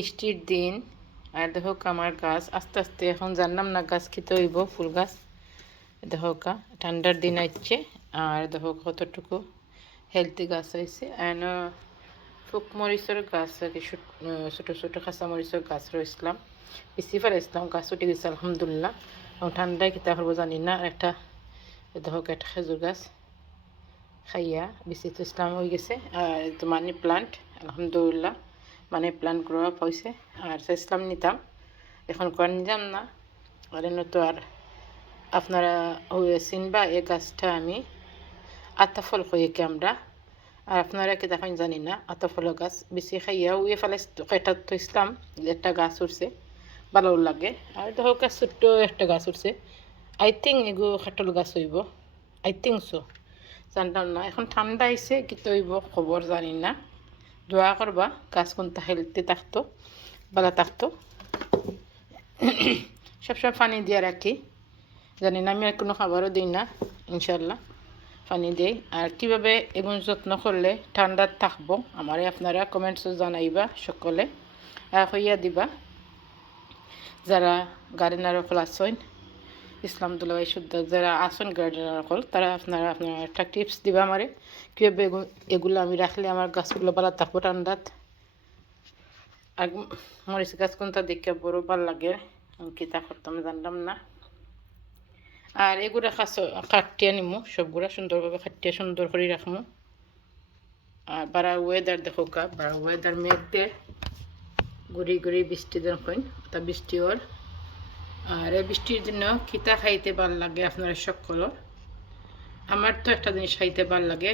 বৃষ্টির দিন। আর দেখো আমার গাছ, আস্তে আস্তে এখন জানলাম না গাছ খেতে হইব, ফুল গাছ। দেখো ঠান্ডার দিন আসছে আর দেখো কতটুকু হেলদি গাছ হয়েছে এন ফুক মরিচের গাছ ছোট ছোটো খাঁচা মরিচের গাছ রয়েছিলাম বেশি ফেলাইছিলাম, গাছ উঠে গেছে, আলহামদুলিল্লাহ। এবং ঠান্ডায় খেতে করব জানি না একটা, দেখো একটা খেজুর গাছ খাইয়া বেশি তো ইসলাম হয়ে গেছে। আর মানি প্লান্ট আলহামদুলিল্লাহ। মানে গ্রো আপ হয়েছে আর চাইছিলাম নিতাম। এখন কর নিতাম না। আর এনে তো আর আপনারা চিনবা এই গাছটা আমি আতাফল কইকে আমরা। আর আপনারা কি দেখেন জানি না আতাফল গাছ। বেশি খাইয়া উয়ে ফেলে কয়টা তো ইসলাম একটা গাছ উঠছে ভালো লাগে। আর গাছ ছোট্ট একটা গাছ উঠছে আই থিঙ্ক এগু খাটল গাছ হইব। আই থিঙ্ক সো জানতাম না, এখন ঠান্ডা আইছে কি তৈব খবর জানি না। দোয়া করবা গাছ কোনটা হেলতে থাকতো, ভালো থাকতো। সবসময় পানি দিয়ে রাখি। জানি না, আমি আর কোনো খাবারও দিই না ইনশাল্লাহ পানি দিই। আর কীভাবে এগুলো যত্ন করলে ঠান্ডা থাকব, আমারে আপনারা কমেন্টসও জানাইবা সকলে। হইয়া দিবা, যারা গার্ডেনার সকল আসেন ইসলাম দুলাভাই শুদ্ধ, যারা আসন গার্ডেনার সকল তারা আপনারা আপনারা একটা টিপস দিবা আমারে। কীভাবে এগুলো আমি রাখলে আমার গাছগুলো ভালো থাকব ঠান্ডাত? আর মরিচ গাছ কোনটা দেখে বড় ভালো লাগে? কিতা করতাম জানলাম না। আর এগুলা খাস কাটিয়ে নিমু সবগুলা সুন্দরভাবে কাটিয়ে সুন্দর করে রাখমু। আর বারা ওয়েদার দেখো কা বারা ওয়েদার মেঘ দে গুড়ি গুড়ি বৃষ্টি দেখুন তা বৃষ্টি ওর আর এই বৃষ্টির জন্য খিতা খাইতে ভালো লাগে আপনারা সকলের আমার তো একটা জিনিস খাইতে ভালো লাগে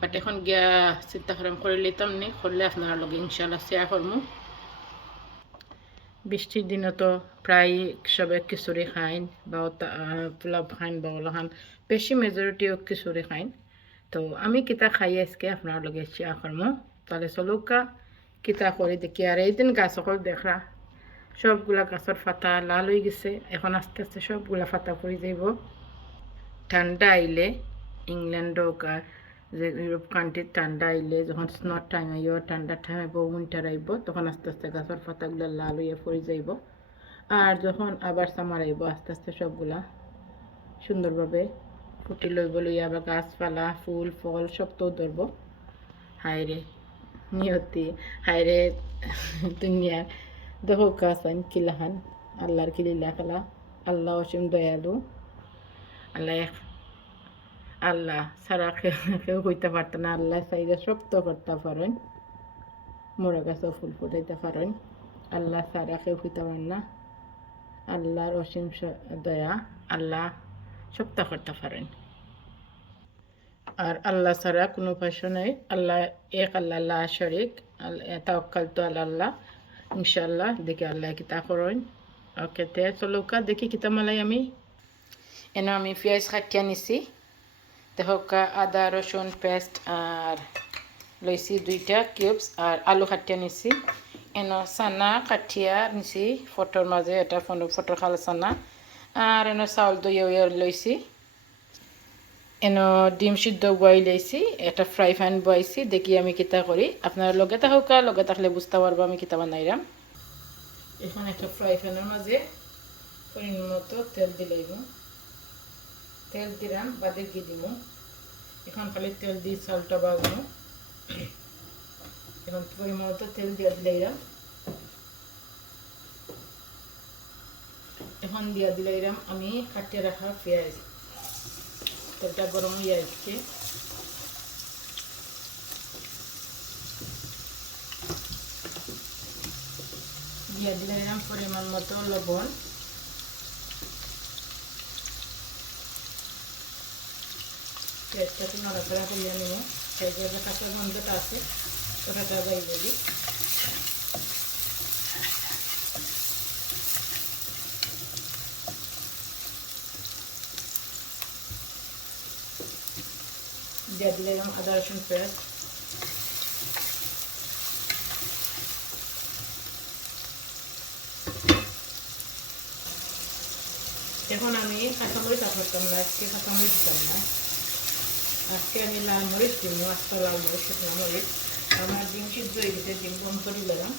বাট এখন গিয়া চিন্তা করাম করে লিতাম নি, করলে আপনারা লগে ইনশাল্লাহ শেয়ার করমু। বৃষ্টির দিনে তো প্রায় সবে খিচুড়ি খাইন বা পোলাও খাইন বা ওলা খান বেশি মেজরিটিও খিচুড়ি খাইন। তো আমি কিতা খাই আজকে, আপনার লগে শেয়ার করমু। তাহলে চলুকা কিতা করে দেখি, আর এই দিন গাছ সকল দেখা সবগুলা গাছের ফাতা লাল হয়ে গেছে। এখন আস্তে আস্তে সবগুলা ফাতা পড়ে যাইব। ঠান্ডা আইলে ইংল্যান্ড আর যে ইউরোপ কান্ট্রির ঠান্ডা আইলে যখন স্নোর টাইম আইব ঠান্ডার টাইম আইব উইন্টার আইব, তখন আস্তে আস্তে গাছের পাতাগুলো লাল হইয়া পড়ে যাইব। আর যখন আবার সামার আইব, আস্তে আস্তে সবগুলা সুন্দরভাবে ফুটি লইব, লইয়া আবার গাছপালা, ফুল, ফল সব তো ধরব। হাইরে নিয়তি হাইরে দুনিয়ার গাছ আইন কিলাহান আল্লাহর কিলিলা খেলা? আল্লাহ অসীম দয়ালু। আল্লাহ আল্লাহ ছাড়া কেউ- হইতে পারত না। আল্লাহ চাইলে সব তো করতে পারেন, মোরা গাছও ফুল ফুটাইতে পারেন। আল্লাহ ছাড়া কেউ হইতে পারেন না। আল্লাহর অসীম দয়া, আল্লাহ সব তো করতে পারেন। আর আল্লাহ ছাড়া কোনো উপাস্য নেই। আল্লাহ এক, আল্লাহ শরিক তাওকাল তো আল্লাহ ইনশাল্লাহ দেখি আল্লাহ কিতা করেন। ওকে, তে চলুকা দেখি কিতা মালাই আমি। এনে আমি পেঁয়াজ কাটিয়া নিছি। তেহকা আদা, রসুন, পেস্ট আর লইছি দুইটা কিউবস আর আলু কাটিয়া নিছি। এন চানা কাঠিয়া নিছি, ফটোর মাঝে এটা ফটোর খাল চানা। আর এন চাউল দই লইছি। এন, ডিম সিদ্ধ বই লাইছি এটা ফ্রাই প্যান বইছি দেখি আমি কিতা করি আপনার লগে থাকা লগে থাকলে বুঝতে পারব আমি কিতা বানাইলাম এখন একটা ফ্রাই প্যানের মাঝে পরিমাণ মতো তেল দিলাইব তেল দিলাম বাদে ঘি দিব এখন খালি তেল দিয়ে চালটা বাজবো এখন পরিমাণ মতো তেল দিয়ে দিলাইলাম এখন দিয়া দিলাইলাম আমি কাটিয়ে রাখা পেঁয়াজ। তেলটা গরম হয়ে আসছে। দিয়ে দিলাম পরিমাণ মতো লবণ। পেঁয়াজটাকে নড়াচড়া করিয়ে নেব পেঁয়াজের কাঁচা গন্ধটা আছে ওটা যাই বলি দিয়ে দিলাম আদা রসুন পেস্ট এখন আমি কাঁচামরিচ করতাম না আজকে কাঁচামরিচ দিতাম না আজকে আমি লাল মরিচ দিব আজকে লাল মরিচ শুকনো মরিচ আমার ডিম সিদ্ধ হয়ে গেছে ডিম কম করে দিলাম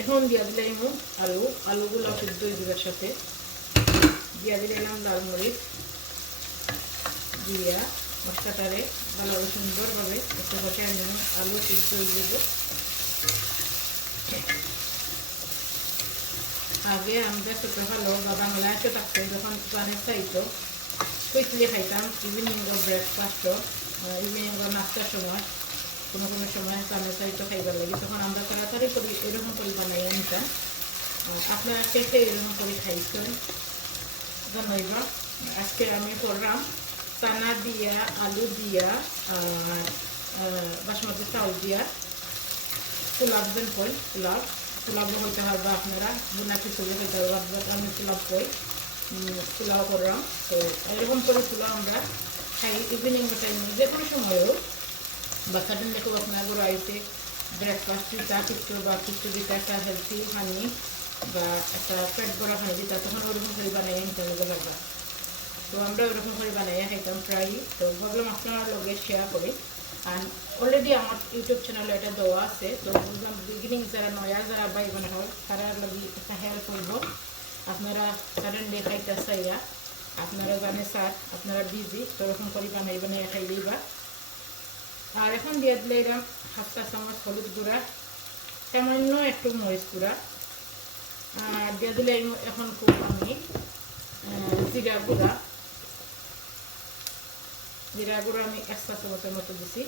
এখন দিয়া দিলে এমন আলু আলুগুলো সিদ্ধ হয়ে দিবার সাথে দিয়া দিলে এলাম লাল মরিচ দিয়া মশলাটারে ভালো সুন্দরভাবে একটু বসে নিয়ে আলু সিদ্ধ হয়ে দেবো আগে আমাদের ছোটো ভালো বা বাংলায় তো থাকতো, যখন প্রাণের চাইতো কুইকলি খাইতাম ইভিনিং ব্রেকফাস্টও ইভিনিং নাস্তার সময়, কোনো কোনো সময় প্রাণের চাইতো খাইবার লাগে। তখন আমরা তাড়াতাড়ি করি এরকম করে বানাই নিতাম আপনারা কে এরকম করে খাইছেন? জানাইবা আজকে আমি করলাম। চানা দিয়া আলু দিয়া আর বাসমতি চাউল দিয়া পোলাপ দেন কই পোলাপ পোলাও হইতে পারবে আপনারা বুনা খিচুড়ি হইতে পারবে আমি পোলাও কই পোলাও করলাম তো এরকম করে পোলাও আমরা খাই ইভিনিং টাইমে যে কোনো সময়ও বা সাডেন দেখো আপনার গরু আইতে ব্রেকফাস্ট দিতা কিছু বা কিছু দিতা একটা হেলথি হানি বা একটা পেট ভরা হানি দিতা তখন ওরকম করে বানাই নিতে লাগবে তো আমরা ওরকম করে বানাইয়া খাইতাম প্রায় তো ভাবলাম আপনারা লগে শেয়ার করি। আর অলরেডি আমার ইউটিউব চ্যানেলে এটা দেওয়া আছে। তো বিগিনিং যারা নয়া যারা বাই হয়, তারা লাগি একটা হেল্প করব। আপনারা সাডেনলি খাইতে চাইয়া, আপনারা জানে স্যার আপনারা বিজি তো ওরকম করে বানাই বানাইয়া খাইলেই বা। আর এখন দিয়ে দিলে এরকম হাফটা চামচ হলুদ গুঁড়া, সামান্য একটু মরিচ গুঁড়া। আর দিয়ে দিলে এখন খুব আমি জিরা গুঁড়া। জিরা গুঁড়ো আমি একটা চামচের মতো দিছি।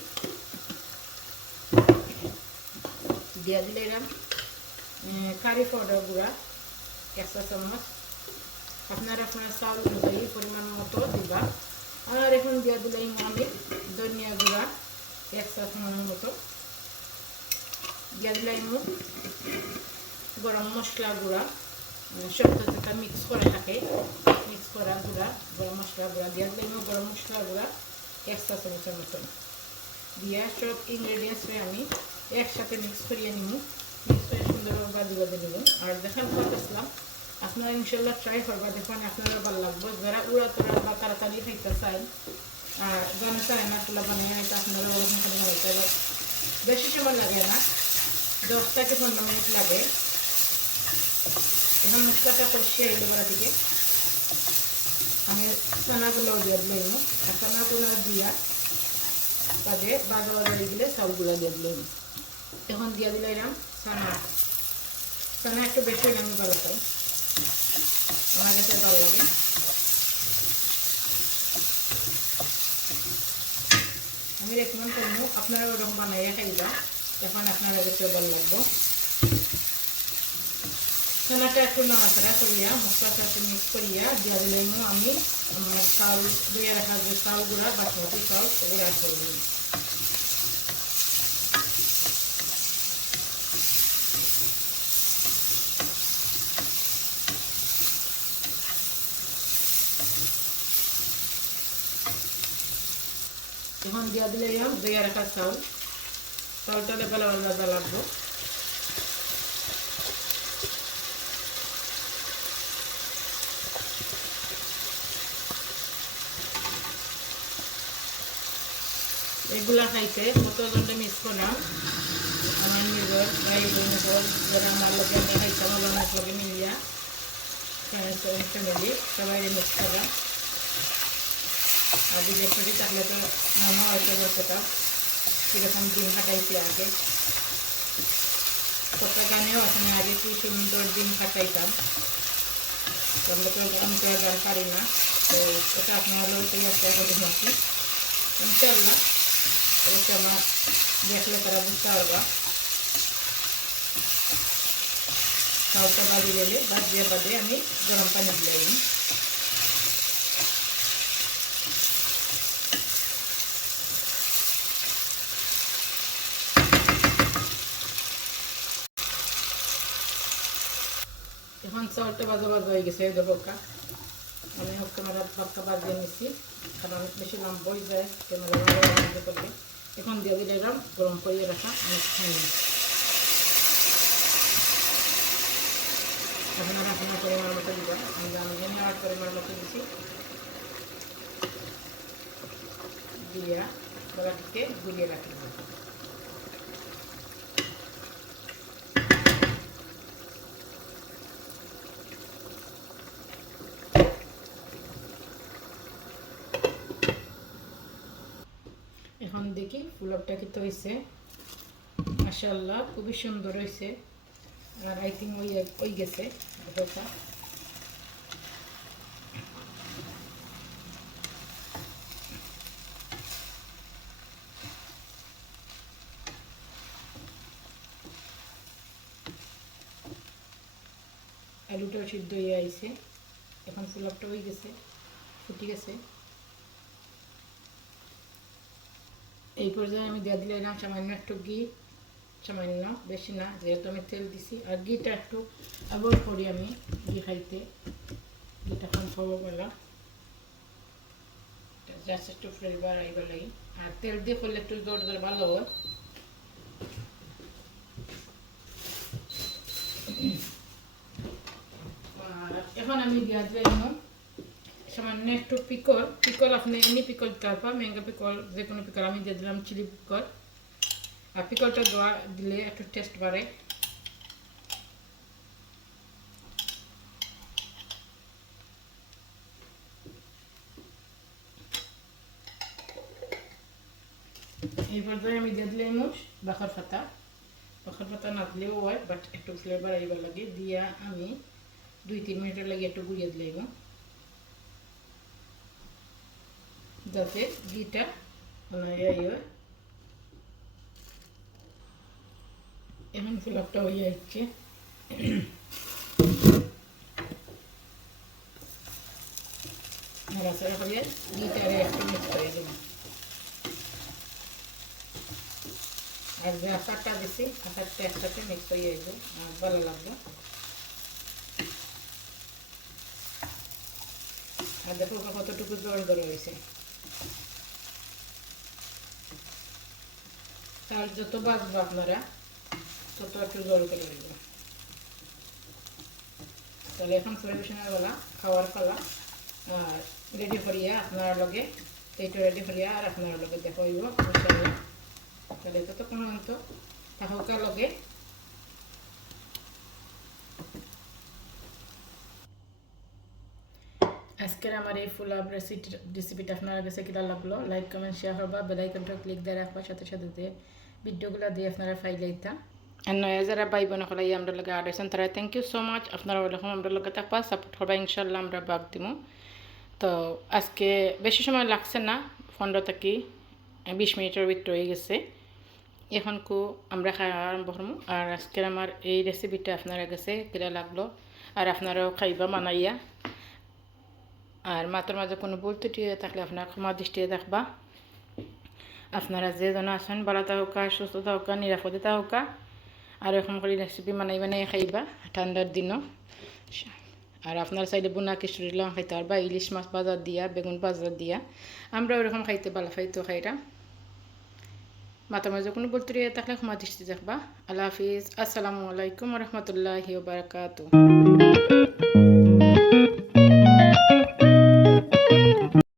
দিয়া দিলে এরম কারি পাউডার গুঁড়া একটা চামচ আপনার আপনার চাউল অনুযায়ী পরিমাণ মতো দিবা। আর এখন দিয়া দিলে আমি ধনিয়া গুঁড়া এক চা চামচের মতো। দিয়া দিলে গরম মশলা গুঁড়া সবটা যেটা মিক্স করে থাকে। মিক্স করা গুঁড়া, গরম মশলা গুঁড়া। দিয়া দিলে গরম মশলা গুঁড়া এক চা চামচের মতন দিয়া সব ইনগ্রেডিয়েন্টসে আমি একসাথে মিক্স করিয়ে নিব। মিক্স করে সুন্দরভাবে বাজি বাজি নিব আর দেখার পর আসলাম আপনারা ইনশাল্লাহ ট্রাই করবা দেখবেন আপনারা ভালো লাগবে। যারা উড়া তোরা বা তাড়াতাড়ি খাইতে চাই আর জানা চায় না আসলে বানিয়ে হয়তো আপনারা ওরকম করে হইতে বেশি সময় লাগে না, দশ থেকে পনেরো মিনিট লাগে। এখন মশলাটা কষিয়ে এলো বেলা থেকে। বাজা দিলে দিলাম এখন দিয়ে দিলে হলে আমি আমার ভালো লাগে আমি রেকমেন্ড করব আপনারা ওরকম বানাইয়া খাইবা। এখন আপনারা কাছে ভালো লাগবো। চানাটা একটু নাড়াচাড়া করিয়া মশলাটা একটু মিক্স করিয়া দিয়া দিলে আমি আমার চাউল ধুয়ে রাখা যে চাউলগুলা বাসমতি চাউল এগুলো অ্যাড করে দিই এখন দিয়া দিলে ধুয়ে রাখা চাউল চাউলটা ভালো ভালো লাগবো এগুলা খাইতে কত জনটা মিস করলাম? আমার নিজের ভাই মিলিয়া। ফ্যামিলি সবাই মিস করলাম আর বিদেশ থেকে থাকলে তো মনে হয়তো বলতেতাম কীরকম দিন কাটাইছে আগে। কত গানেও আছে আগে কি সুন্দর দিন কাটাইতাম। আমরা তো আমি তো পারি না। তো একটা করে অবশ্যই আমার দেখলে তারা বুঝতে পারবা চাউলটা বাজি গেলে বাদ দিয়ে বাদে আমি গরম পানি দিয়ে দিই এখন চাউলটা বাজা বাজা হয়ে গেছে দেবকা আমি ক্যামেরা ভাতটা বাজিয়ে নিচ্ছি কারণ বেশি লম্বা হয়ে যায় ক্যামেরা করলে। এখন দিয়ে দিলে এরকম গরম করিয়ে রাখা নিই আপনারা আপনার পরিমাণ মতো দিবেন আমি আমি আমার পরিমাণ মতো দিছি। দিয়া গলাটিকে গুলিয়ে রাখি। দেখি ফুলপটা কি তো হয়েছে মাসাল্লাহ খুবই সুন্দর হয়েছে আর আই থিঙ্ক ওই ওই গেছে আলুটা আলুটা সিদ্ধ হয়ে আইছে। এখন ফুলপটা হয়ে গেছে, ফুটি গেছে। এই পর্যায়ে আমি দিয়ে দিলাম সামান্য একটু ঘি, সামান্য, বেশি না, যেহেতু আমি তেল দিছি। আর ঘিটা একটু অ্যাভয়েড করি আমি ঘি খাইতে। ঘিটা কম খাব বলা জাস্ট একটু ফ্লেভার আইবার লাগে। আর তেল দিয়ে করলে একটু দর দর ভালো হয়। এখন আমি দিয়া দিলাম সামান্য একটু পিকল পিকল আপনি এমনি পিকল তারপর ম্যাঙ্গো পিকল যে কোনো পিকল, আমি দিয়ে দিলাম চিলি পিকল আর পিকলটা দেওয়া দিলে একটু টেস্ট বাড়ে। এই পর্যায়ে আমি দিয়ে দিলাম বাখর পাতা। বাখর পাতা না দিলেও হয় বাট একটু ফ্লেভার আইবার লাগে। দিয়া আমি দুই তিন মিনিটের লাগে একটু গুড়িয়ে দিলাম। যাতে ঘিটা হয় ফ্লাপটা হয়ে যাচ্ছে। আর যে দিছি, আচারটা একসাথে মিক্স হয়ে যাবে আর ভালো লাগবে। আর দেখো কতটুকু জল ধরে হয়েছে চাল যত বাঁচবো আপনারা তত একটু জল করে দেবো তাহলে এখন পরিবেশনের বেলা খাওয়ার পালা রেডি করিয়া আপনার লগে, এইটা রেডি করিয়া আর আপনার লগে দেখা হইব, ইনশাআল্লাহ। তাহলে ততক্ষণ পর্যন্ত থাকা লগে আজকের আমার এই ফুল আপ রেসিপি রেসিপিটা আপনার কাছে কিনা লাগল? লাইক কমেন্ট শেয়ার করবা বেলাইকনটা ক্লিক দিয়ে রাখবা, সাথে সাথে ভিডিওগুলো দিয়ে আপনারা ফাইল আর নয়া যারা ভাই বোন হলাই আমরা লগে আড হয়েছেন তারা থ্যাংক ইউ সো মাচ আপনারা ওরকম আমরা লগে থাকবা সাপোর্ট করবা ইনশাল্লাহ আমরা বাগ দিমু। তো আজকে বেশি সময় লাগছে না, পনেরো থেকে, বিশ মিনিটের ভিতরে হয়ে গেছে। এখন কু আমরা খাওয়া আরম্ভ করব আর আজকের আমার এই রেসিপিটা আপনারা কাছে কিরা লাগল। আর আপনারাও খাইবা, মানাইয়া। আর মাত্র মাঝে কোনো ভুল ত্রুটি থাকলে আপনার ক্ষমা দৃষ্টিতে দেখবা। আপনারা যে জন আছেন ভালো থাকা সুস্থ থাকা নিরাপদে থাকা আর এরকম করে রেসিপি বানাই বানাই খাইবা ঠান্ডার দিনও আর আপনার চাইলে বোনা খিচুড়ি লং খাইতে পারবা ইলিশ মাছ বাজার দিয়া বেগুন বাজার দিয়া আমরা ওরকম খাইতে ভালো খাইতো খাইরা মাথা মাঝে কোনো বলতে থাকলে ক্ষমা দৃষ্টি দেখবা আল্লাহ হাফিজ আসসালামু আলাইকুম রহমতুল্লাহি বারকাতু